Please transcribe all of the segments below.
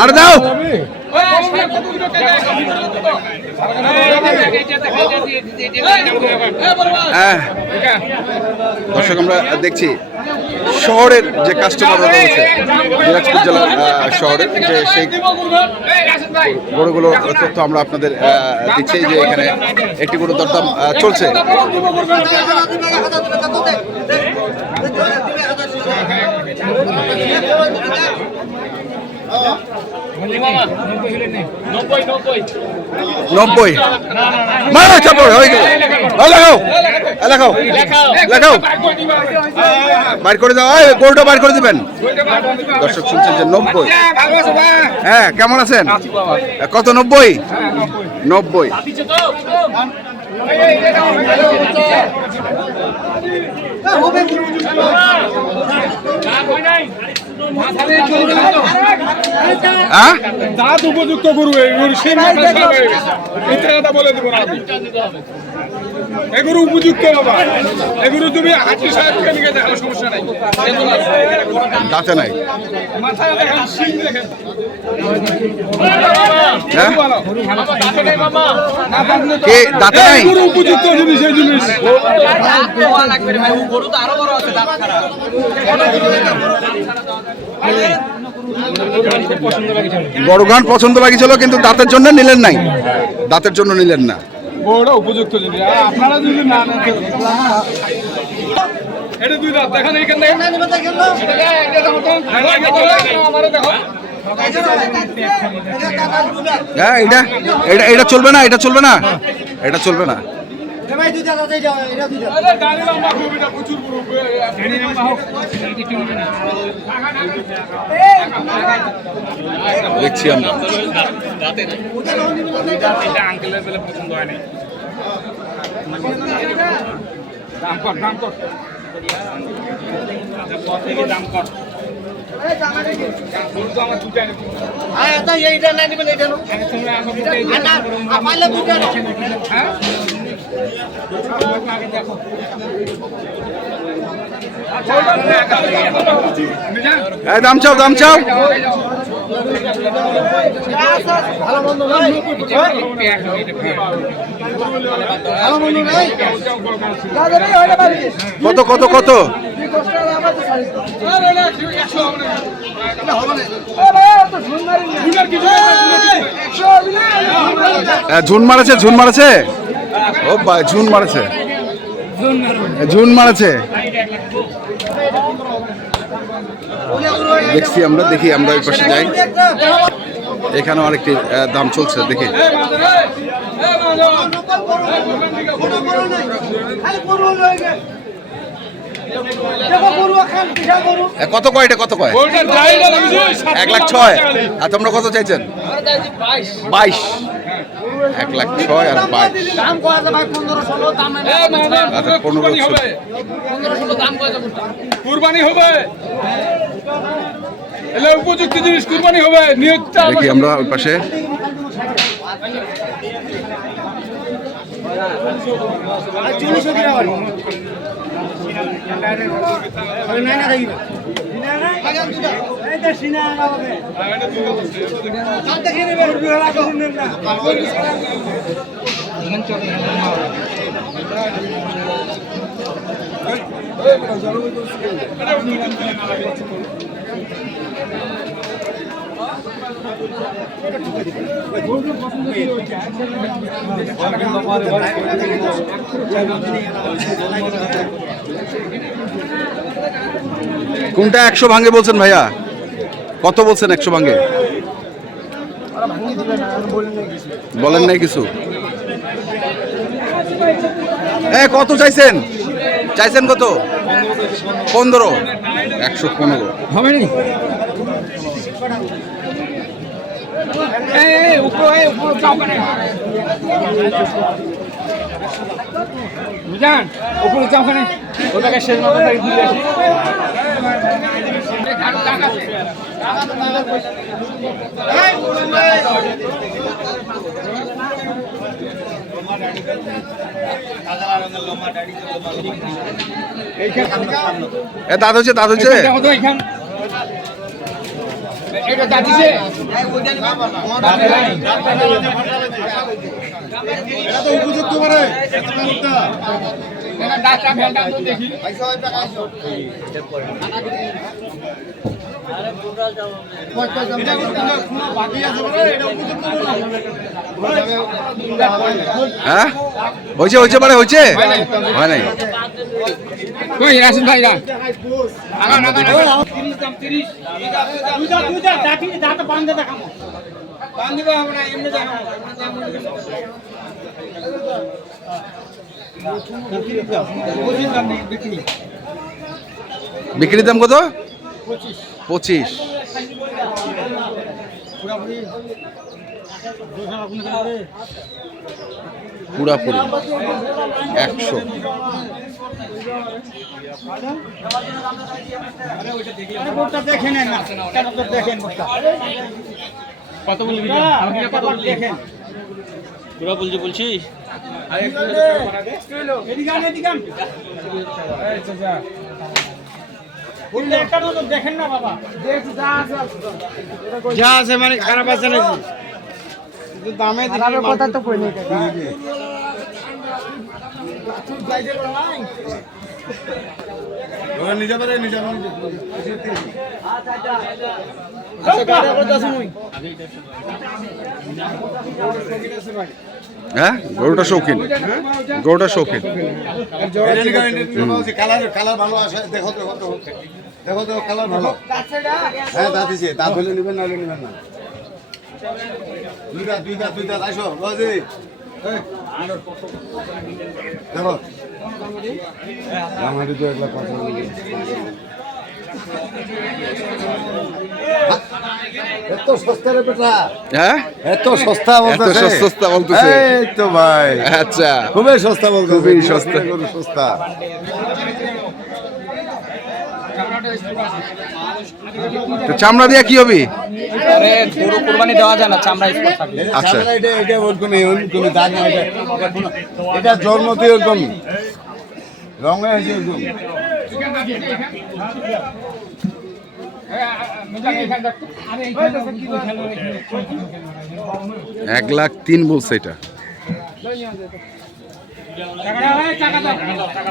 আর দাও। দর্শক, আমরা দেখছি শহরের যে কাস্টমাররা রয়েছে, দিনাজপুর জেলার শহরের যে সেই গরুগুলো তথ্য আমরা আপনাদের দিচ্ছি যে এখানে একটি গরুর দরদাম চলছে। নব্বই। মারা চাপড় হয়ে গেল। লাগাও লাগাও লাগাও বাইর করে দাও। এই গরুটা বাইর করে দিবেন। দর্শক শুনছেন যে নব্বই। হ্যাঁ কেমন আছেন? কত, নব্বই? নব্বই। হ্যাঁ দাঁত উপযুক্ত হয়ে গেছে মিথ্যা কথা বলে দেবো না গরু উপযুক্ত বাবা। এই গরু তুমি হাতি সাহেব থেকে নিয়ে দেখানো সমস্যা নাই। দাঁতে নাই। মাথায় দেখেন সিং দেখেন। হ্যাঁ? ভালো কে দাঁতে নাই? এই গরু উপযুক্ত জিনিস এই জিনিস। বড় গান পছন্দ লাগিয়েছিল কিন্তু দাঁতের জন্য নিলেন নাই। দাঁতের জন্য নিলেন না। গরুটা উপযুক্ত জিনিস। আপনারা যদি না এটা দুই দাঁত দেখেন এইখান। থেকে আমারে দেখো হ্যাঁ এটা এটা এটা চলবে না এটা চলবে না। এটা চলবে না আরে দাঁড়িয়ে লম্বা খুব এটা প্রচুর দেখছি আমরা। দাম কর দাম কর। গরু তো আমার দুটাই নেব তোমরা আমাকে বলতে এই হ্যাঁ? এই দাম চাও দাম চাও। কত কত কত? এ, ঝুন মারেছে ঝুন মারেছে ও ভাই ঝুন মারেছে। ঝুন মারেছে। দেখছি আমরা দেখি আমরা ওই পাশে যাই। এখানেও আরেকটি দাম চলছে দেখি। কত কয় এটা কত কয়? এক লাখ ছয়। আর তোমরা কত চাইছেন? বাইশ। এক লাখ ছয় আর বাইশ পনেরো কুরবানি হবে এলে উপযুক্ত জিনিস কুরবানি হবে নিয়োগটা দেখি আমরা ওই পাশে কোনটা একশো ভাঙে বলছেন ভাইয়া? কত বলছেন একশো ভাঙে? বলেন নাই কিছু। হ্যাঁ কত চাইছেন? চাইছেন কত? পনেরো। একশো পনেরো। হবে নি? বুঝান উপরে চাও কেন ওটাকে শেষ মাথা থেকে ঘুরে আসি। এ দাঁত হচ্ছে দাঁত হচ্ছে এটা এটা ডাক্তার ফেলটা তো দেখি হ্যাঁ হয়েছে হয়েছে মানে হয়েছে? হয় নাই। কই রাসেল ভাইরা না আগা 30 দাম 30 দুইটা দুইটা দেখি দাঁত বান্ধে দেখাবো বান্ধিব আমরা এমনি দেখাবো পঁচিশ দাম বিক্রি বিক্রির দাম কত? পঁচিশ। পুরাপুরি। একশো। কত বলবি দেখেন তোরা বলছি বলছি এদিকে আন, এদিকে আন। দেখেন না বাবা। যা আছে মানে খারাপ আছে নাকি? দামে কথা তো কই নেই নিজে পারে নিজে হ্যাঁ? গরুটা শৌখিন। গরুটা শৌখিন। কালার ভালো আসে। দেখো দেখো তো কালার ভালো। হ্যাঁ দাঁত দিছে। দাঁত হলে নেবেন, নাহলে নেবেন না। দুই দাঁত দুই দাঁত দুই দাঁত। আসো বাজে দেখো। হাঁটি তো এক লাখ পাঁচ এত সস্তা রে বেটা। হ্যাঁ? এত সস্তা এত বলতেছে সস্তা বলতেছে। এই তো ভাই। আচ্ছা। খুবই সস্তা বলতেছে। খুবই সস্তা। গরু সস্তা। তো চামড়া দিয়ে কি হবে? গরু কোরবানি দেওয়া যায় না চামড়া স্পট থাকে আচ্ছা। সামনে এটা এটা ওরকমই ওরকমই দাগ না এটা এটা জন্মতে ওরকম রঙে এক লাখ তিন বলছে এটা। টাকা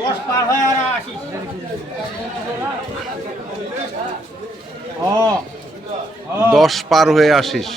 দশ পার হয় আর দশ পার হয়ে আসিস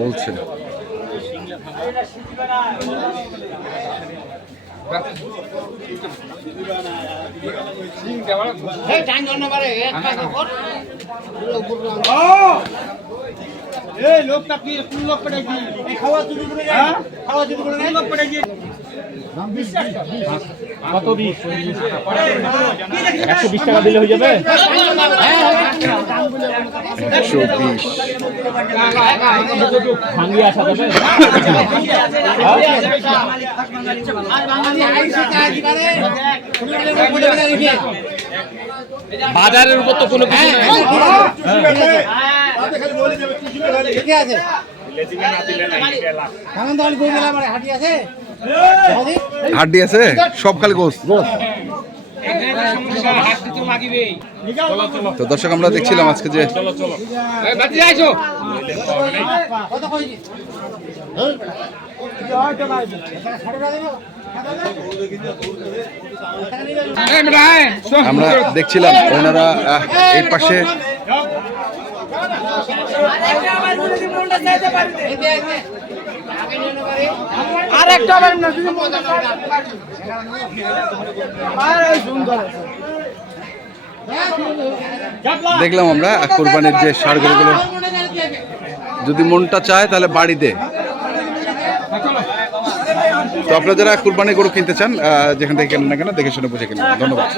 বলছে। এই লোকটা কি কোন লোক পেটে কি খাওয়া চুরি করে যায় খাওয়া চুরি করে যায় লোক পেটে কি একশো বিশ টাকা দিলে হয়ে যাবে একশো বিশ বাজারের উপর তো কোনো কিছু নেই। হাড্ডি আছে। সব খালি গোস তো দর্শক আমরা দেখছিলাম আজকে যে। আমরা দেখছিলাম ওনারা এই পাশে দেখলাম আমরা কোরবানির যে সারগুলো যদি মনটা চায় তাহলে বাড়িতে তো আপনারা যারা কুরবানি গরু কিনতে চান যেখান থেকে কেনেন না কেন দেখে শুনে বুঝে কিনবেন। ধন্যবাদ।